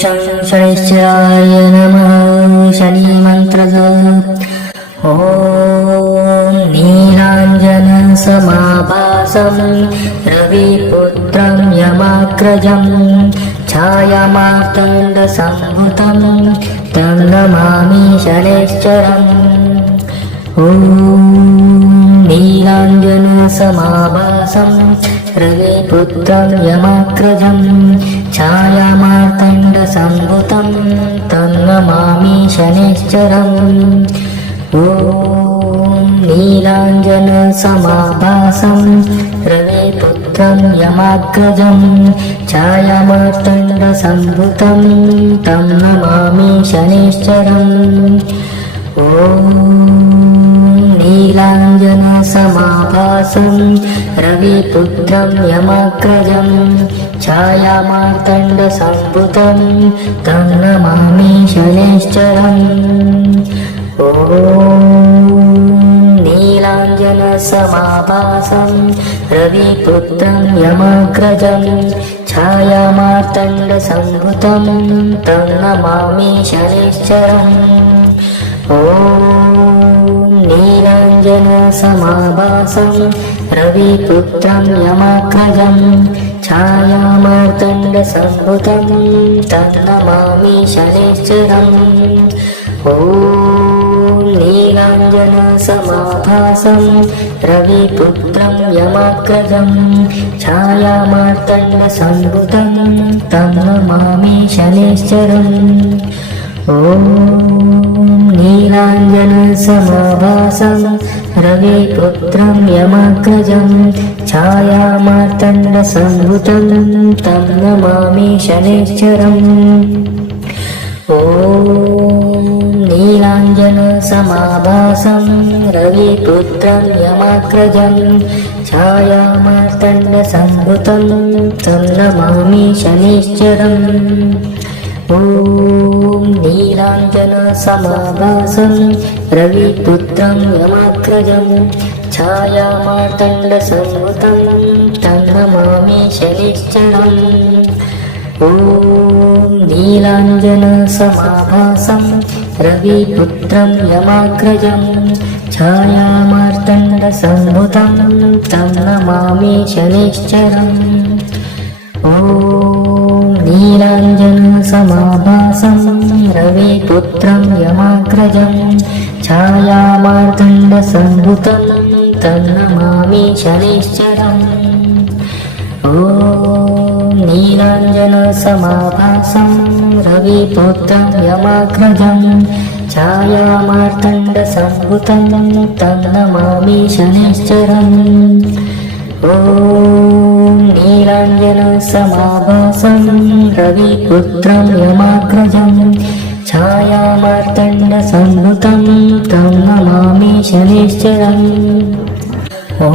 शनैश्चराय नमः। शनिमन्त्रः। ॐ नीलाञ्जनसमाभासं रविपुत्रं यमाग्रजं छायामार्तण्डसम्भुतं तं नमामि शनैश्चरम्। ॐ नीलाञ्जनसमाभासं रविपुत्रं यमाग्रजं छायामार्तण्डसम्भुतं तं नमामि शनैश्चरम्। ॐ नीलाञ्जनसमाभासं रविपुत्रं यमाग्रजं छायामार्तण्डसम्भुतं तं नमामि शनैश्चरम्। ॐ नीलाञ्जनसमाभासं रविपुत्रं यमाग्रजं छायामार्तण्डसम्भुतं तं नमामि शनैश्चरम्। ॐ नीलाञ्जनसमाभासं रविपुत्रं यमाग्रजं छायामार्तण्डसम्भुतं तं नमामि शनैश्चरम्। ॐ नीलाञ्जनसमाभासं रविपुत्रं यमाग्रजं छायामार्तण्डसम्भुतं तं नमामि शनैश्चरम्। ॐ नीलाञ्जनसमाभासं रविपुत्रं यमाग्रजं छायामार्तण्डसम्भुतं तं नमामि शनैश्चरम्। ॐ नीलाञ्जनसमाभासं रविपुत्रं यमाग्रजं छायामार्तण्डसम्भुतं तं नमामि शनैश्चरम्। ॐ नीलाञ्जनसमाभासं रविपुत्रं यमाग्रजं छायामार्तण्डसम्भुतं तं नमामि शनैश्चरम्। ॐ नीलाञ्जनसमाभासं रविपुत्रं यमाग्रजं छायामार्तण्डसम्भुतं तं नमामि शनैश्चरम्। ॐ नीलाञ्जनसमाभासं रविपुत्रं यमाग्रजं छायामार्तण्डसम्भुतं तं नमामि शनैश्चरम्। ॐ नीलाञ्जनसमाभासं रविपुत्रं यमाग्रजं छायामार्तण्डसम्भुतं तं नमामि शनैश्चरम्। ॐ नीलाञ्जनसमाभासं रविपुत्रं यमाग्रजं छायामार्तण्डसम्भुतं तं नमामि शनैश्चरम्। ॐ नीलाञ्जनसमाभासं रविपुत्रं यमाग्रजं छायामार्तण्डसम्भुतं तं नमामि शनैश्चरम्। ॐ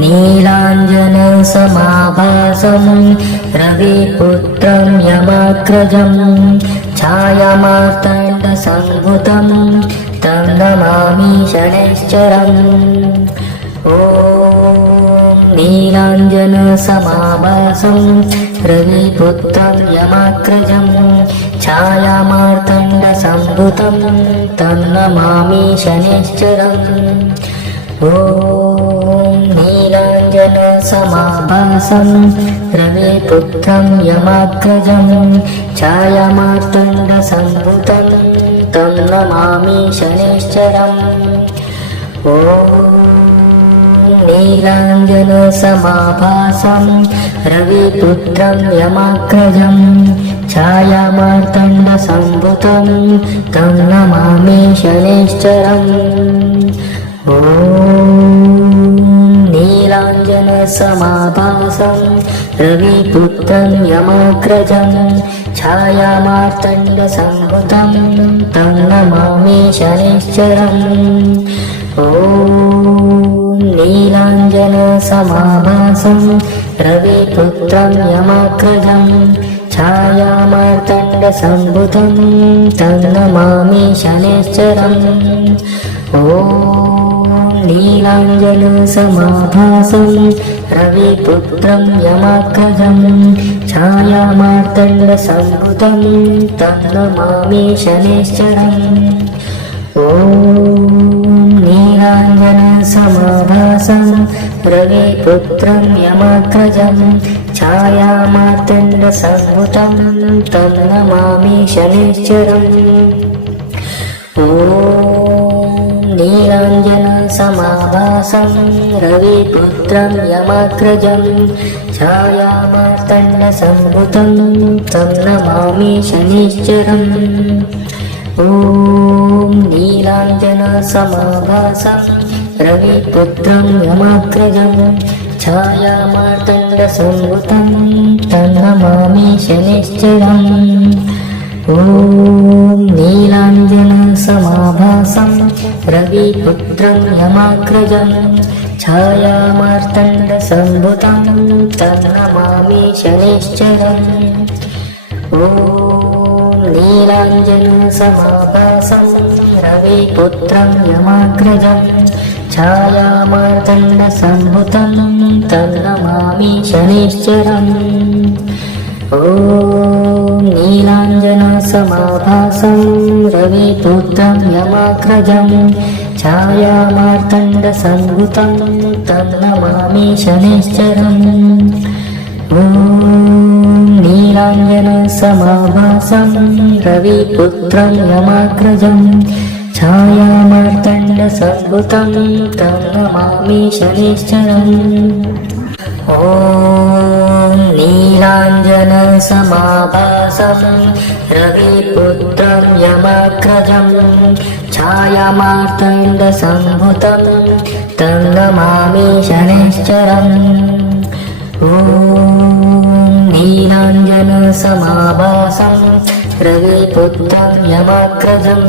नीलाञ्जनसमाभासं रविपुत्रं यमाग्रजं छायामार्तण्डसम्भुतं तं नमामि शनैश्चरम्। ॐ नीलाञ्जनसमाभासं रविपुत्रं यमाग्रजं छायामार्तण्डसम्भुतं तं नमामि शनैश्चरम्। ॐ नीलाञ्जनसमाभासं रविपुत्रं यमाग्रजं छायामार्तण्डसम्भुतं तं नमामि शनैश्चरम्। ॐ नीलाञ्जनसमाभासं रविपुत्रं यमाग्रजं छायामार्तण्डसम्भुतं तं नमामि शनैश्चरम्। ॐ नीलाञ्जनसमाभासं रविपुत्रं यमाग्रजं छायामार्तण्डसम्भुतं तं नमामि शनैश्चरम्। ॐ नीलाञ्जनसमाभासं रविपुत्रं यमाग्रजं छायामार्तण्डसम्भुतं तं नमामि शनैश्चरम्। ॐ नीलाञ्जनसमाभासं रविपुत्रं यमाग्रजं छायामार्तण्डसम्भुतं तं नमामि शनैश्चरम् ॐ नीलाञ्जनसमाभासं रविपुत्रं यमाग्रजं छायामार्तण्डसम्भुतं तं नमामि शनैश्चरम् ॐ नीलाञ्जनसमाभासं रविपुत्रं यमाग्रजं छायामार्तण्डसम्भुतं तं नमामि शनैश्चरम् ॐ नीलाञ्जनसमाभासं रविपुत्रं यमाग्रजं छायामार्तण्डसम्भुतं तं नमामि शनैश्चरम् ॐ नीलाञ्जनसमाभासं रविपुत्रं यमाग्रजं छायामार्तण्डसम्भुतं तं नमामि शनैश्चरम् ॐ नीलाञ्जनसमाभासं रविपुत्रं यमाग्रजं छायामार्तण्डसम्भुतं तं नमामि शनैश्चरम् ॐ नीलाञ्जनसमाभासं रविपुत्रं यमाग्रजं छायामार्तण्डसम्भुतं तं नमामि शनैश्चरम् ॐ नीलाञ्जनसमाभासं रविपुत्रं यमाग्रजं छायामार्तण्डसम्भुतं तं नमामि शनैश्चरम् ॐ नीलाञ्जनसमाभासं रविपुत्रं यमाग्रजं छायामार्तण्डसम्भुतं तं नमामि शनैश्चरम् ॐ नीलाञ्जनसमाभासं रविपुत्रं यमाग्रजं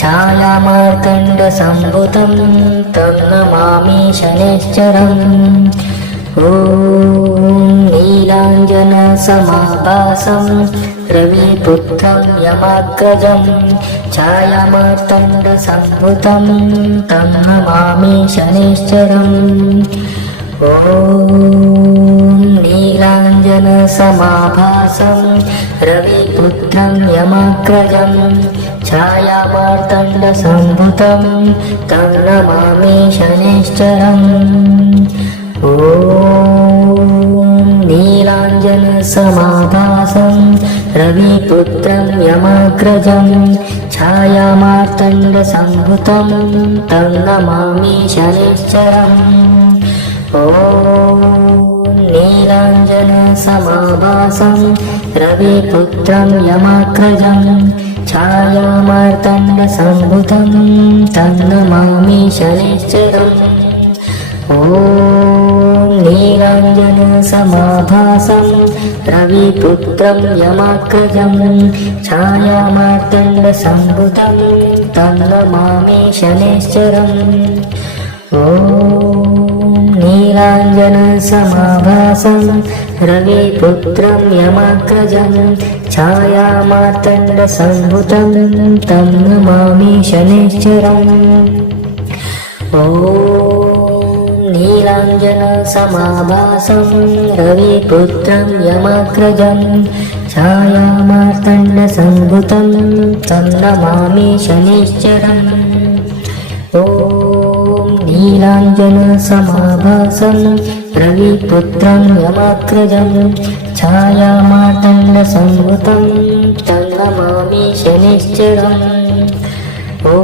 छायामार्तण्डसम्भुतं तं नमामि शनैश्चरम् ॐ नीलाञ्जनसमाभासं रविपुत्रं यमाग्रजं छायामार्तण्डसम्भुतं तं नमामि शनैश्चरम् ॐ नीलाञ्जनसमाभासं रविपुत्रं यमाग्रजं छायामार्तण्डसम्भुतं तं नमामि शनैश्चरम् ॐ नीलाञ्जनसमाभासं रविपुत्रं यमाग्रजं छायामार्तण्डसम्भुतं तं नमामि शनैश्चरम् ॐ नीलाञ्जनसमाभासं रविपुत्रं यमाग्रजं छायामार्तण्डसम्भुतं तं नमामि शनैश्चरम् ॐ नीलाञ्जनसमाभासं रविपुत्रं यमाग्रजं छायामार्तण्डसम्भुतं तं नमामि शनैश्चरम् ॐ नीलाञ्जनसमाभासं रविपुत्रं यमाग्रजं छायामार्तण्डसम्भुतं तं नमामि शनैश्चरम् ॐ नीलाञ्जनसमाभासं रविपुत्रं यमाग्रजं छायामार्तण्डसम्भुतं तं नमामि शनैश्चरम् ॐ नीलाञ्जनसमाभासं रविपुत्रं यमाग्रजं छायामार्तण्डसम्भुतं तं नमामि शनैश्चरम् ॐ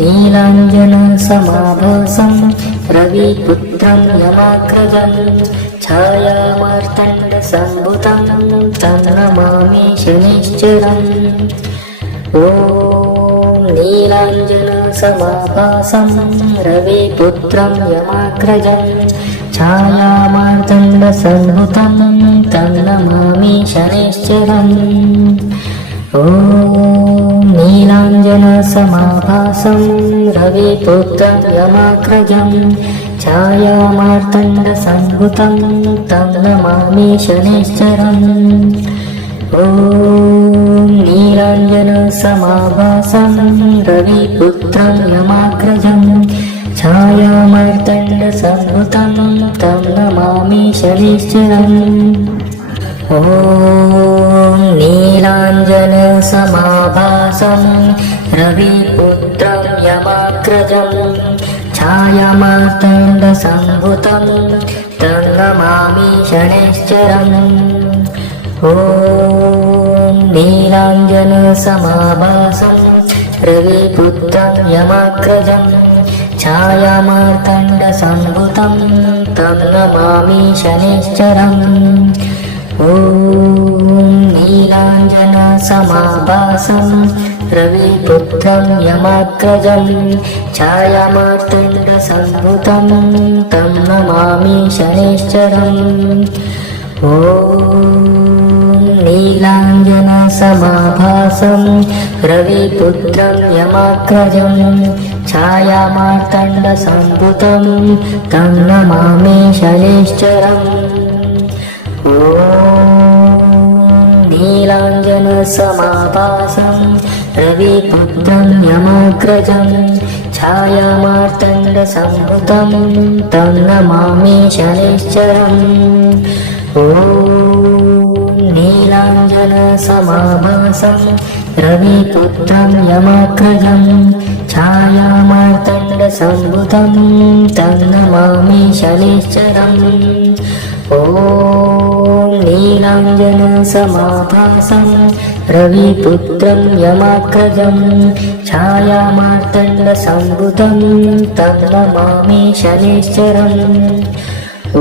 नीलाञ्जनसमाभासं रविपुत्रं यमाग्रजं छायामार्तण्डसम्भुतं तं नमामि शनैश्चरम् ॐ नीलाञ्जनसमाभासं रविपुत्रं यमाग्रजं छायामार्तण्डसम्भुतं तं नमामि शनैश्चरम् ॐ नीलाञ्जनसमाभासं रविपुत्रं यमाग्रजं छायामार्तण्डसम्भुतं तं नमामि शनैश्चरम् ॐ नीलाञ्जनसमाभासं रविपुत्रं यमाग्रजं छायामार्तण्डसम्भुतं तं शनिश्चरम् ॐ नीलाञ्जनसमाभासं रविपुत्रं यमाग्रजं छायामार्तण्डसम्भुतं तं नमामि शनैश्चरम् ॐ नीलाञ्जनसमाभासं रविपुत्रं यमाग्रजं छायामार्तण्डसम्भुतं तं नमामि शनैश्चरम् ॐ नीलाञ्जनसमाभासं रविपुत्रं यमाग्रजं छायामार्तण्डसम्भुतं तं नमामि शनैश्चरम् ॐ नीलाञ्जनसमाभासं रविपुत्रं यमाग्रजं छायामार्तण्डसम्भुतं तं नमामि शनैश्चरम् ॐ नीलाञ्जनसमाभासं रविपुत्रं यमाग्रजं छायामार्तण्डसम्भुतं तं नमामि शनैश्चरम् ॐ नीलाञ्जनसमाभासं रविपुत्रं यमाग्रजं छायामार्तण्डसम्भुतं तं नमामि शनैश्चरम् ॐ नीलाञ्जनसमाभासं रविपुत्रं यमाग्रजं छायामार्तण्डसम्भुतं तं नमामि शनैश्चरम् ॐ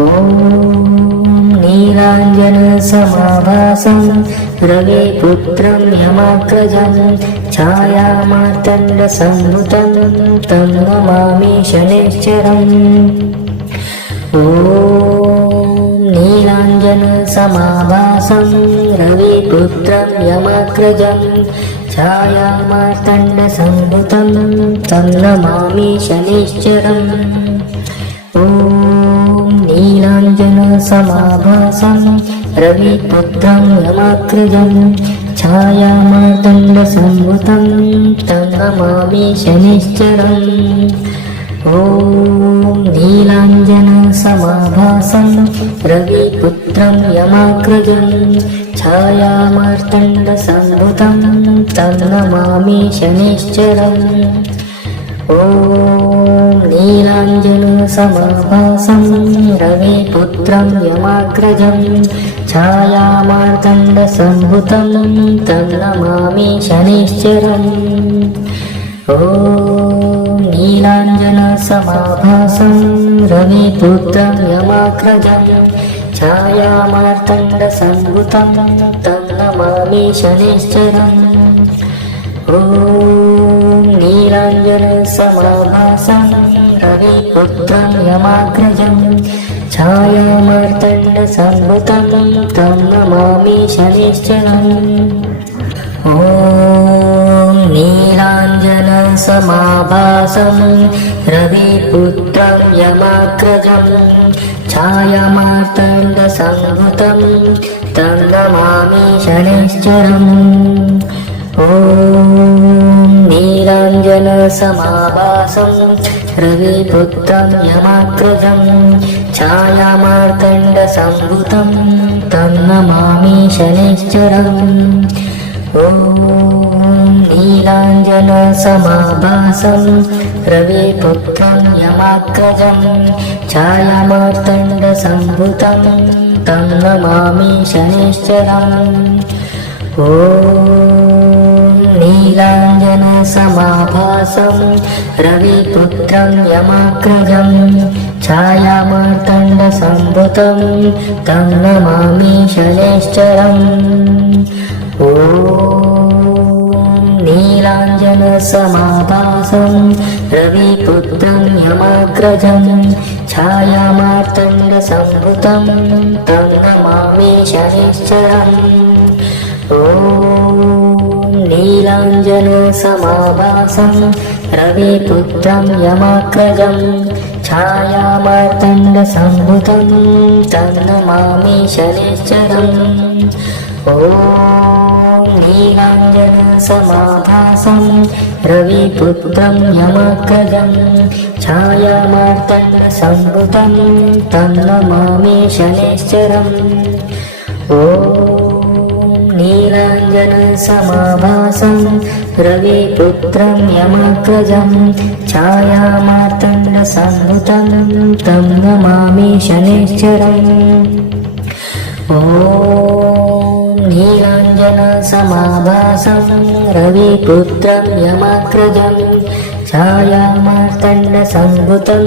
नीलाञ्जनसमाभासं रविपुत्रं यमाग्रजं छायामार्तण्डसम्भुतं तं नमामि शनैश्चरम् ॐ नीलाञ्जनसमाभासं रविपुत्रं यमाग्रजं छायामार्तण्डसम्भुतं तं नमामि शनैश्चरम् ॐ नीलाञ्जनसमाभासं रविपुत्रं यमाग्रजं छायामार्तण्डसम्भुतं तं नमामि शनैश्चरम् ॐ नीलाञ्जनसमाभासं रविपुत्रं यमाग्रजं छायामार्तण्डसम्भुतं तं नमामि शनैश्चरम् ॐ नीलाञ्जनसमाभासं रविपुत्रं यमाग्रजं छायामार्तण्डसम्भुतं तं नमामि शनैश्चरम् ॐ नीलाञ्जनसमाभासं रविपुत्रं यमाग्रजं छायामार्तण्डसम्भुतं तं नमामि शनैश्चरम् ॐ नीलाञ्जनसमाभासं रविपुत्रं यमाग्रजं छायामार्तण्डसम्भुतं तं नमामि शनैश्चरम् ॐ नीलाञ्जनसमाभासं रविपुत्रं यमाग्रजं छायामार्तण्डसम्भुतं तं नमामि शनैश्चरम् ॐ नीलाञ्जनसमाभासं रविपुत्रं यमाग्रजं छायामार्तण्डसम्भुतं तं नमामि शनैश्चरम् ॐ नीलाञ्जनसमाभासं रविपुत्रं यमाग्रजं छायामार्तण्डसम्भुतं तं नमामि शनैश्चरम् ॐ नीलाञ्जनसमाभासं रविपुत्रं यमाग्रजं छायामार्तण्डसम्भुतं तं नमामि शनैश्चरम् ॐ नीलाञ्जनसमाभासं रविपुत्रं यमाग्रजं छायामार्तण्डसम्भुतं तं नमामि शनैश्चरम् ॐ नीलाञ्जनसमाभासं रविपुत्रं यमाग्रजं छायामार्तण्डसम्भुतं तं नमामि शनैश्चरम् ॐ नीलाञ्जनसमाभासं रविपुत्रं यमाग्रजं छायामार्तण्डसम्भुतं तं नमामि शनैश्चरम् ॐ नीलाञ्जनसमाभासं रविपुत्रं यमाग्रजं छायामार्तण्डसम्भुतं तं नमामि शनैश्चरम् ॐ नीलाञ्जनसमाभासं रविपुत्रं यमाग्रजं छायामार्तण्डसम्भुतं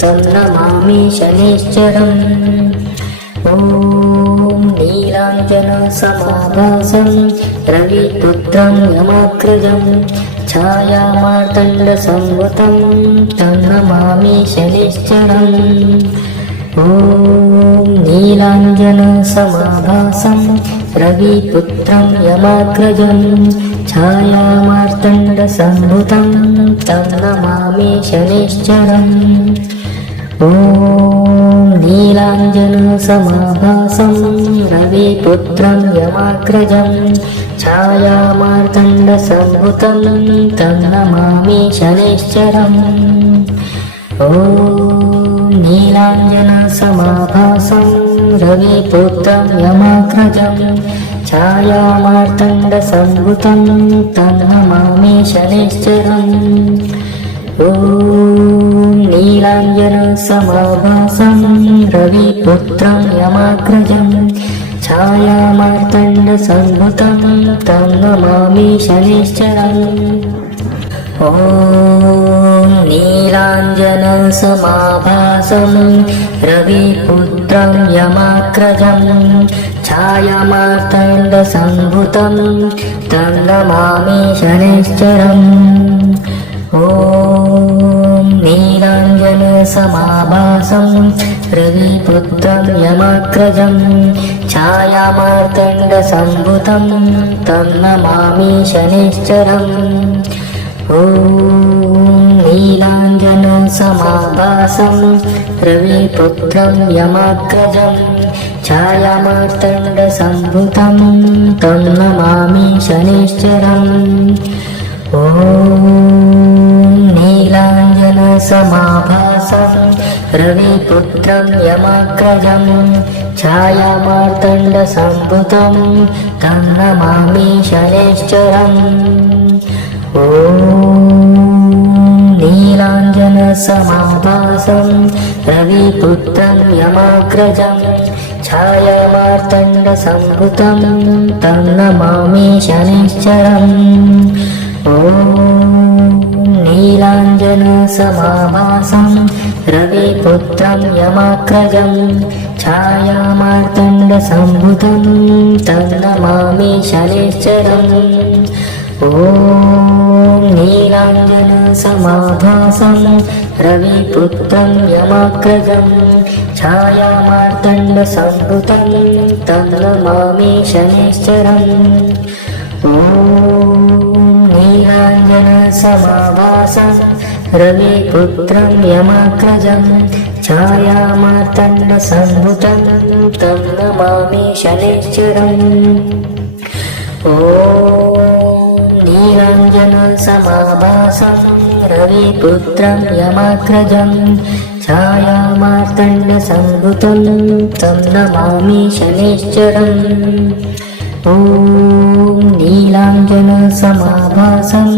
तं नमामि शनैश्चरम् ॐ नीलाञ्जनसमाभासं रविपुत्रं यमाग्रजं छायामार्तण्डसम्भुतं तं नमामि शनैश्चरम् ॐ नीलाञ्जनसमाभासं रविपुत्रं यमाग्रजं छायामार्तण्डसम्भुतं तं नमामि शनैश्चरम् ॐ नीलाञ्जनसमाभासं रविपुत्रं यमाग्रजं छायामार्तण्डसम्भुतं तं नमामि शनैश्चरम् ॐ नीलाञ्जनसमाभासं रविपुत्रं यमाग्रजं छायामार्तण्डसम्भुतं तं नमामि शनैश्चरम् ॐ नीलाञ्जनसमाभासं रविपुत्रं यमाग्रजं छायामार्तण्डसम्भुतं तं नमामि शनैश्चरम् ॐ नीलाञ्जनसमाभासं रविपुत्रं यमाग्रजं छायामार्तण्डसम्भुतं तं नमामि शनैश्चरम् ॐ नीलाञ्जनसमाभासं रविपुत्रं यमाग्रजं छायामार्तण्डसम्भुतं तं नमामि शनैश्चरम् ॐ नीलाञ्जनसमाभासं रविपुत्रं यमाग्रजं छायामार्तण्डसम्भुतं तं नमामि शनैश्चरम् ॐ नीलाञ्जनसमाभासं रविपुत्रं यमाग्रजं छायामार्तण्डसम्भुतं तं नमामि शनैश्चरम् ॐ नीलाञ्जनसमाभासं रविपुत्रं यमाग्रजं छायामार्तण्डसम्भुतं तं नमामि शनैश्चरम् ॐ नीलाञ्जनसमाभासं रविपुत्रं यमाग्रजं छायामार्तण्डसम्भुतं तं नमामि शनैश्चरम् ॐ नीलाञ्जनसमाभासं रविपुत्रं यमाग्रजं छायामार्तण्डसम्भुतं तं नमामि शनैश्चरम् ॐ नीलाञ्जनसमाभासं रविपुत्रं यमाग्रजं छायामार्तण्डसम्भुतं तं नमामि शनैश्चरम् ॐ नीलाञ्जनसमाभासं रविपुत्रं यमाग्रजं छायामार्तण्डसम्भुतं तं नमामि शनैश्चरम् ॐ नीलाञ्जनसमाभासं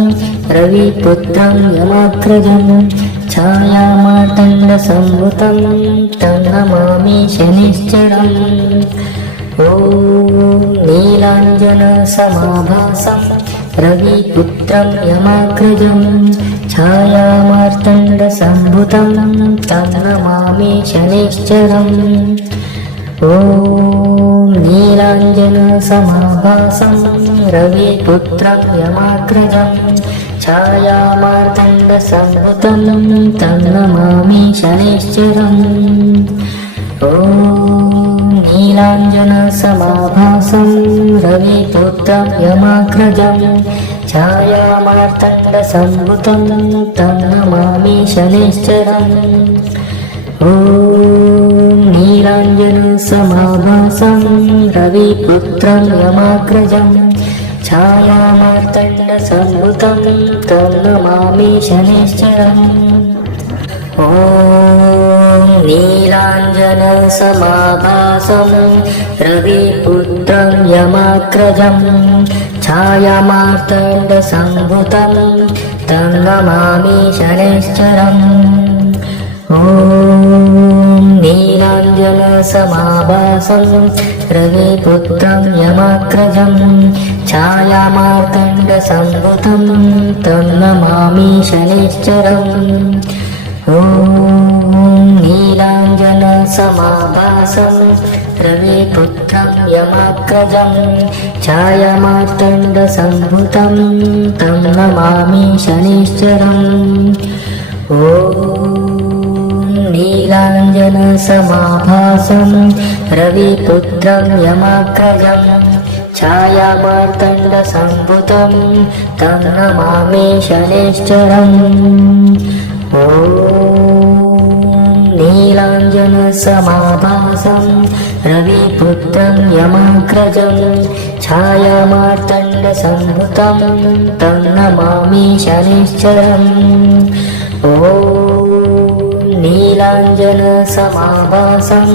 रविपुत्रं यमाग्रजं छायामार्तण्डसम्भुतं तं नमामि शनैश्चरम् ॐ नीलाञ्जनसमाभासं रविपुत्रं यमाग्रजं छायामार्तण्डसम्भुतं तं नमामि शनैश्चरम् ॐ नीलाञ्जनसमाभासं रविपुत्रं यमाग्रजं छायामार्तण्डसम्भुतं तं नमामि शनैश्चरम् ॐ नीलाञ्जनसमाभासं रविपुत्रं यमाग्रजं छायामार्तण्डसम्भुतं तं नमामि शनैश्चरम् ॐ नीलाञ्जनसमाभासं रविपुत्रं यमाग्रजं छायामार्तण्डसम्भुतं तं नमामि शनैश्चरम् ॐ नीलाञ्जनसमाभासं रविपुत्रं यमाग्रजं छायामार्तण्डसम्भुतं तं नमामि शनैश्चरम् ॐ नीलाञ्जनसमाभासं रविपुत्रं यमाग्रजं छायामार्तण्डसम्भुतं तं नमामि शनैश्चरम् ॐ नीलाञ्जनसमाभासं रविपुत्रं यमाग्रजं छायामार्तण्डसम्भुतं तं नमामि शनैश्चरम् ॐ नीलाञ्जनसमाभासं रविपुत्रं यमाग्रजं छायामार्तण्डसम्भुतं तं नमामि शनैश्चरम् ॐ नीलाञ्जनसमाभासं रविपुत्रं यमाग्रजं छायामार्तण्डसम्भुतं तं नमामि शनैश्चरम् ॐ नीलाञ्जनसमाभासं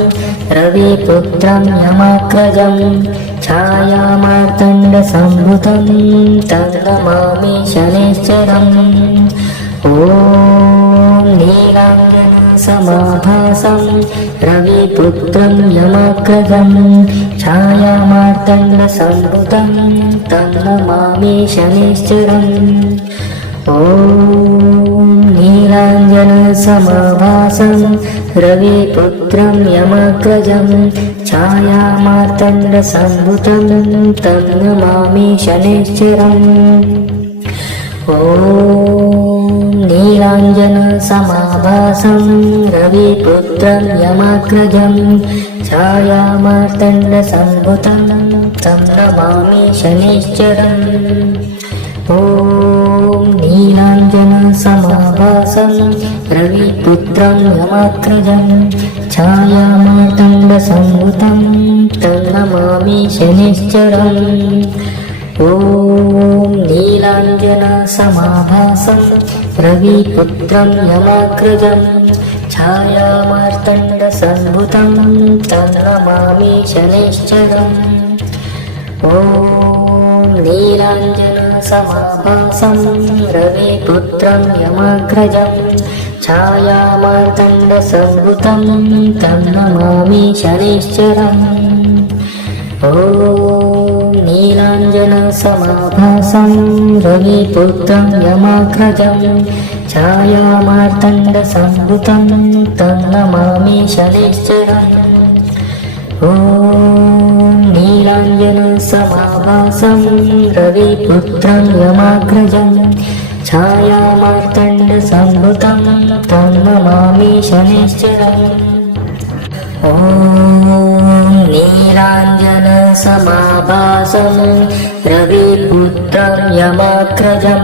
रविपुत्रं यमाग्रजं छायामार्तण्डसम्भुतं तं नमामि शनैश्चरम् ॐ नीलाञ्जनसमाभासं रविपुत्रं यमाग्रजं छायामार्तण्डसम्भुतं तं नमामि शनैश्चरम् ॐ नीलाञ्जनसमाभासं रविपुत्रं यमाग्रजं छायामार्तण्डसम्भुतं तं नमामि शनैश्चरम् ॐ नीलाञ्जनसमाभासं रविपुत्रं यमाग्रजं छायामार्तण्डसम्भुतं तं नमामि शनैश्चरम् ॐ नीलाञ्जनसमाभासं रविपुत्रं यमाग्रजं छायामार्तण्डसम्भुतं तं नमामि शनैश्चरम् ॐ नीलाञ्जनसमाभासं रविपुत्रं यमाग्रजं छायामार्तण्डसम्भुतं तं नमामि शनैश्चरम् ॐ नीलाञ्जनसमाभासं रविपुत्रं यमाग्रजं छायामार्तण्डसम्भुतं तं नमामि शनैश्चरम् ॐ नीलाञ्जनसमाभासं रविपुत्रं यमाग्रजं छायामार्तण्डसम्भुतं तं नमामि शनैश्चरम् ॐ नीलाञ्जनसमाभासं रविपुत्रं यमाग्रजं छायामार्तण्डसम्भुतं तं नमामि शनैश्चरम् ॐ नीलाञ्जनसमाभासं रविपुत्रं यमाग्रजं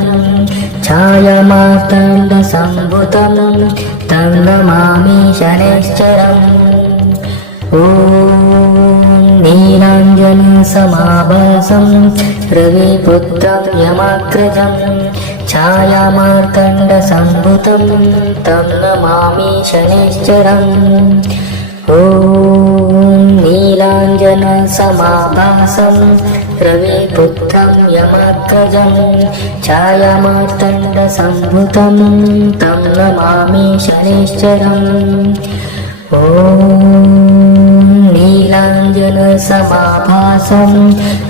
छायामार्तण्डसम्भुतं तं नमामि शनैश्चरम् ॐ नीलाञ्जनसमाभासं रविपुत्रं यमाग्रजं छायामार्तण्डसम्भुतं तं नमामि शनैश्चरम् ॐ नीलाञ्जनसमाभासं रविपुत्रं यमाग्रजं छायामार्तण्डसम्भुतं तं नमामि शनैश्चरम् ॐ नीलाञ्जनसमाभासं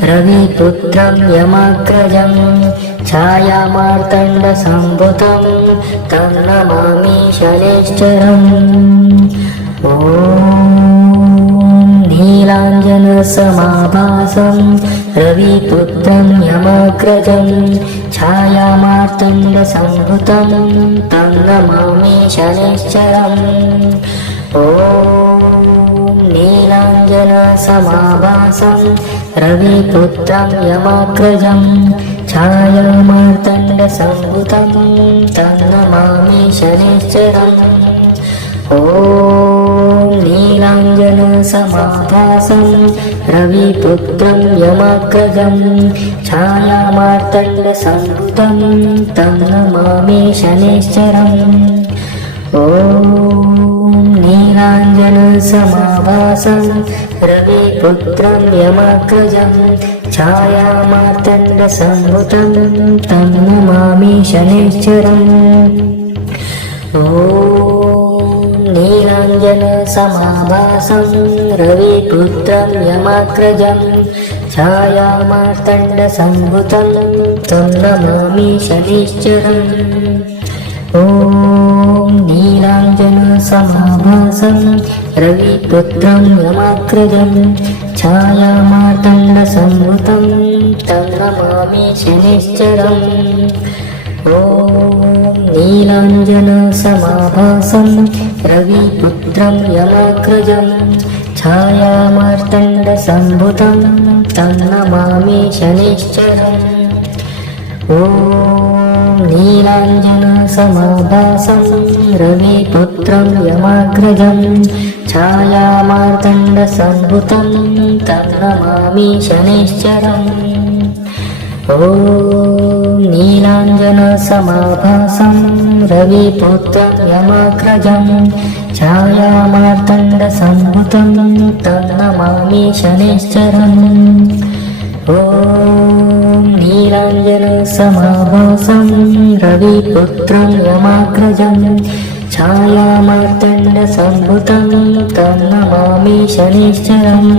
रविपुत्रं यमाग्रजं छायामार्तण्डसम्भुतं तं नमामि शनैश्चरम् ॐ नीलाञ्जनसमाभासं रविपुत्रं यमाग्रजं छायामार्तण्डसम्भुतं तं नमामि शनैश्चरम् ॐ नीलाञ्जनसमाभासं रविपुत्रं यमाग्रजं छायामार्तण्डसम्भुतं तं नमामि शनैश्चरम् ॐ नीलाञ्जनसमाभासं रविपुत्रं यमाग्रजं छायामार्तण्डसम्भुतं तं नमामि शनैश्चरम् ॐ नीलाञ्जनसमाभासं रविपुत्रं यमाग्रजं छायामार्तण्डसम्भुतं तं नमामि शनैश्चरम् ॐ नीलाञ्जनसमाभासं रविपुत्रं यमाग्रजं छायामार्तण्डसम्भुतं तं नमामि शनैश्चरम् ॐ नीलाञ्जनसमाभासं रविपुत्रं यमाग्रजं छायामार्तण्डसम्भुतं तं नमामि शनैश्चरम् ॐ नीलाञ्जनसमाभासं रविपुत्रं यमाग्रजं छायामार्तण्डसम्भुतं तं नमामि शनैश्चरम् ॐ नीलाञ्जनसमाभासं रविपुत्रं यमाग्रजं छायामार्तण्डसम्भुतं तं नमामि शनैश्चरम् ॐ नीलाञ्जनसमाभासं रविपुत्रं यमाग्रजं छायामार्तण्डसम्भुतं तं नमामि शनैश्चरम् ॐ नीलाञ्जनसमाभासं रविपुत्रं यमाग्रजं छायामार्तण्डसम्भुतं तं नमामि शनैश्चरम्